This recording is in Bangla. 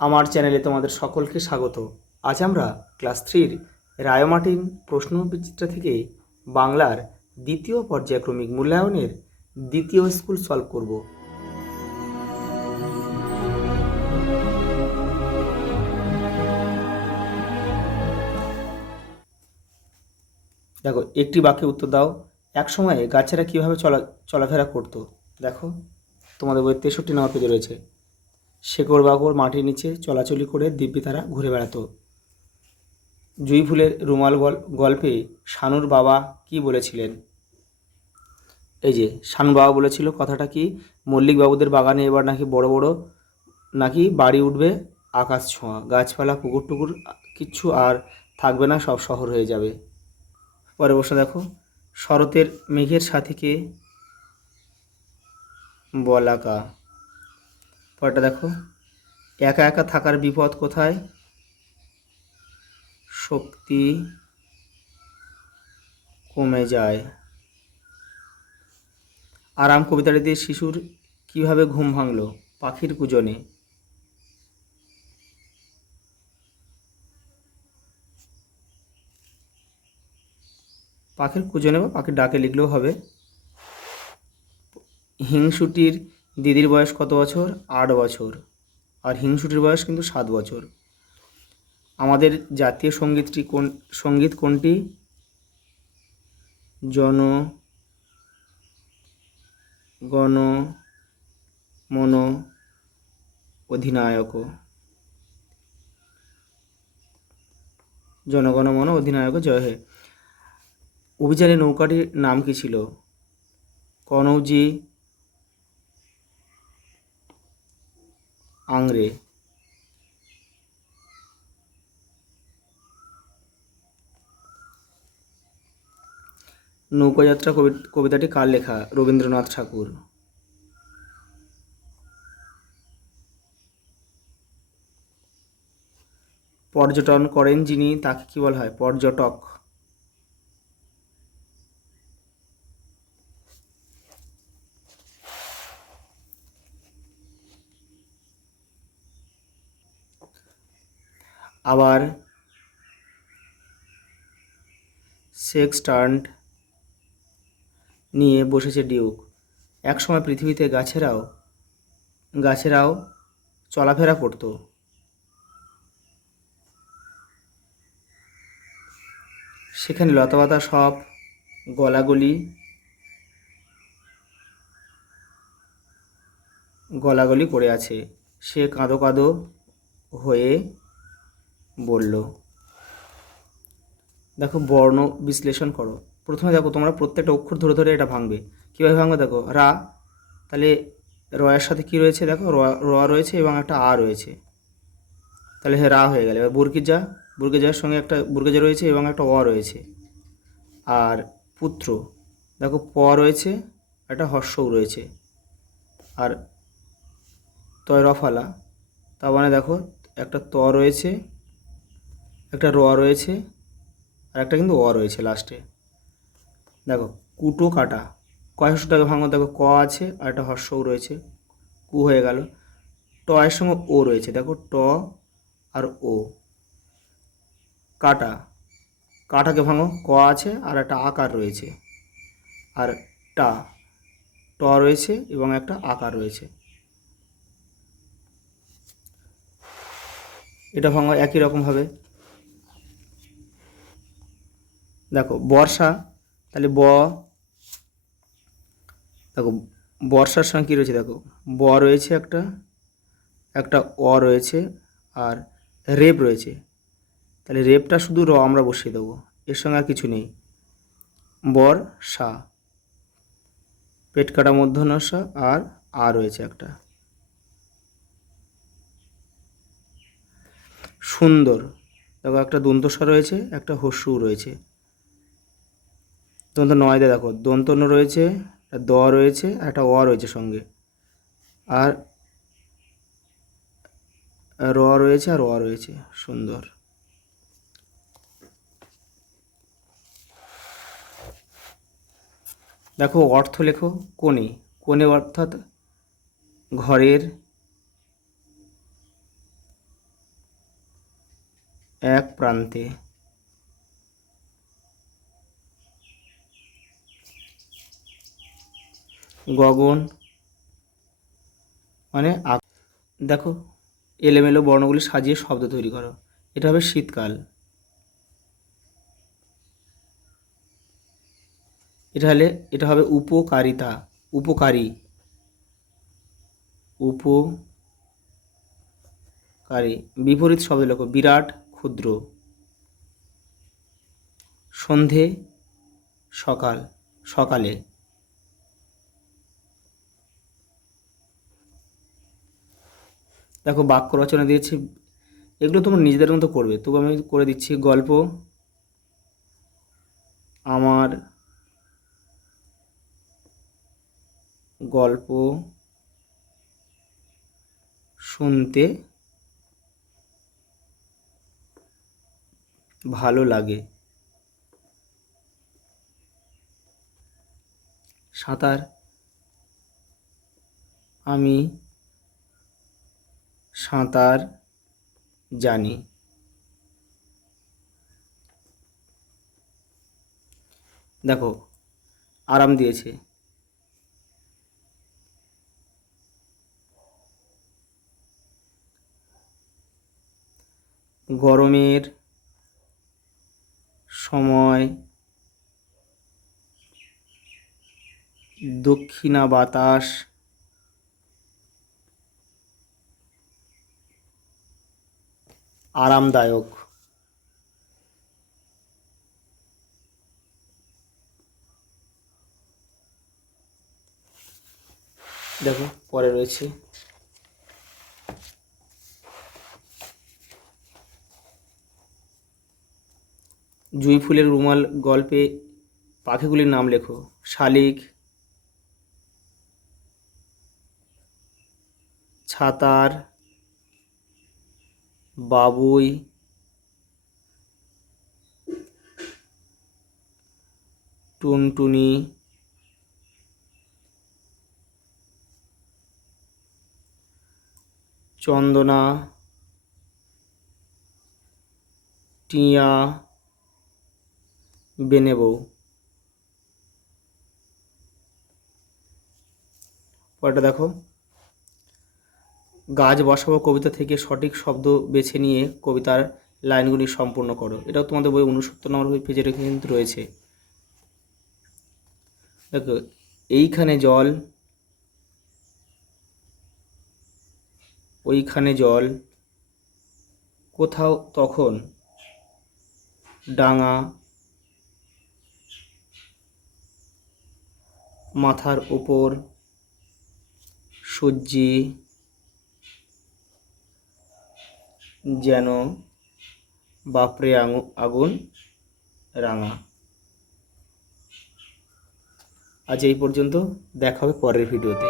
আমার চ্যানেলে তোমাদের সকলকে স্বাগত। আজ আমরা ক্লাস 3-র রায়োমার্টিন প্রশ্নবিচিত্রা থেকে বাংলার দ্বিতীয় পর্যায়ক্রমিক মূল্যায়নের দ্বিতীয় স্কুল সলভ করব। দেখো, একটি বাক্যে উত্তর দাও। এক সময়ে গাছেরা কীভাবে চলাফেরা করতো। দেখো, তোমাদের বইয়ের 63 নম্বর পেজে রয়েছে। শেকড় বাকড় মাটির নিচে চলাচলি করে দিব্যি তারা ঘুরে বেড়াতো। জুঁই ফুলের রুমাল গল্পে শানুর বাবা কি বলেছিলেন? এই যে শানুর বাবা বলেছিল কথাটা কি, মল্লিক বাবুদের বাগানে এবার নাকি বড় বড় নাকি বাড়ি উঠবে আকাশ ছোঁয়া, গাছপালা পুকুর টুকুর কিচ্ছু আর থাকবে না, সব শহর হয়ে যাবে। পরে বসে দেখো, শরতের মেঘের সাথীকে বলাকা। পরেরটা দেখো, একা একা থাকার বিপদ কোথায়, শক্তি কমে যায়। আরাম কবিতাটি দিয়ে শিশুর কিভাবে ঘুম ভাঙল, পাখির কুজনে। পাখির কুজনে বা পাখির ডাকে লিখলেও হবে। হিংসুটির দিদির বয়স কত বছর? 8 বছর। আর হিংসুটির বয়স কিন্তু 7 বছর। আমাদের জাতীয় সঙ্গীত কোনটি? জন গণ মন অধিনায়ক। জনগণ মন অধিনায়ক জয় হে। অভিযানে নৌকাটির নাম কি ছিল? কনৌজি আংরে। নৌকাযাত্রা কবিতাটি কার লেখা? রবীন্দ্রনাথ ঠাকুর। পর্যটন করেন যিনি তাকে কি বলা হয়? পর্যটক। আবার সেক্সটান্ট নিয়ে বসেছে ডিউক। একসময় পৃথিবীতে গাছেরাও চলাফেরা করত। সেখানে লতাপাতা সব গলাগলি করে আছে। সে কাঁদো কাঁদো হয়ে বলল। দেখো, বর্ণ বিশ্লেষণ করো। প্রথমে দেখো, তোমরা প্রত্যেকটা অক্ষর ধরে ধরে এটা ভাঙবে। কীভাবে ভাঙবে দেখো, রা, তাহলে রয়ের সাথে কি রয়েছে দেখো, র রয়েছে এবং একটা আ রয়েছে, তাহলে হে রা হয়ে গেল। এবার বুর্গেজার সঙ্গে একটা বুর্গেজা রয়েছে এবং একটা অ রয়েছে। আর পুত্র, দেখো প রয়েছে, একটা হর্ষও রয়েছে। আর তয় রফালা, তার মানে দেখো একটা ত রয়েছে, একটা র রয়েছে, আর একটা কিন্তু অ রয়েছে লাস্টে। দেখো, কুটো কাটা, কয় হর্ষটাকে ভাঙো, দেখো ক আছে আর একটা হর্ষও রয়েছে, কু হয়ে গেল। ট এর সঙ্গে ও রয়েছে, দেখো ট আর ও। কাটাকে ভাঙো, ক আছে আর একটা আকার রয়েছে, আর ট রয়েছে এবং একটা আকার রয়েছে। এটা ভাঙো একই রকমভাবে। দেখো বর্ষা, তাহলে দেখো বর্ষার সঙ্গে কী রয়েছে, দেখো ব রয়েছে, একটা অ রয়েছে, আর রেপ রয়েছে। তাহলে রেপটা শুধু র আমরা বসিয়ে দেবো, এর সঙ্গে আর কিছু নেই। বর্ষা, পেট কাটা মূর্ধন্যস্ব আর আ রয়েছে একটা। সুন্দর, দেখো একটা দন্তস্ব রয়েছে, একটা হস্যু রয়েছে। দন্ত নয় দিয়ে দেখো, দন্তন্য রয়েছে, একটা দ রয়েছে, একটা অ রয়েছে সঙ্গে, আর র রয়েছে আর অ রয়েছে। সুন্দর। দেখো অর্থ লেখো। কোণে অর্থাৎ ঘরের এক প্রান্তে। গগন মানে দেখো এলোমেলো বর্ণগুলি সাজিয়ে শব্দ তৈরি করো। এটা হবে শীতকাল। এটা হবে উপকারিতা, উপকারী, উপকারী। বিপরীত শব্দ লেখো, বিরাট, ক্ষুদ্র। সন্ধে, সকাল, সকালে। দেখো বাক্য রচনা দিয়েছি, এগুলো তোমরা নিজেদের মতো করবে, তবু আমি করে দিচ্ছি। গল্প, আমার গল্প শুনতে ভালো লাগে। সাঁতার, আমি সাঁতার জানি। দেখো আরাম দিয়েছে, গরমের সময় দক্ষিণা বাতাস আরামদায়ক। দেখো পরে রয়েছে জুঁই ফুলের রুমাল গল্পে পাখিগুলির নাম লেখো। শালিক, ছাতার, বাবুই, টুনটুনি, চন্দনা, টিয়া, বেনেবউ। পরেরটা দেখো, গাছ বসাবো কবিতা থেকে সঠিক শব্দ বেছে নিয়ে কবিতার লাইনগুলি সম্পূর্ণ করো। এটাও তোমাদের বই 69 নম্বর পেজে কিন্তু রয়েছে। দেখো এইখানে জল, ওইখানে জল, কোথাও তখন ডাঙা, মাথার ওপর সূর্যি, যেন বাপরে আগুন রাঙা। আজ এই পর্যন্ত, দেখা হবে পরের ভিডিওতে।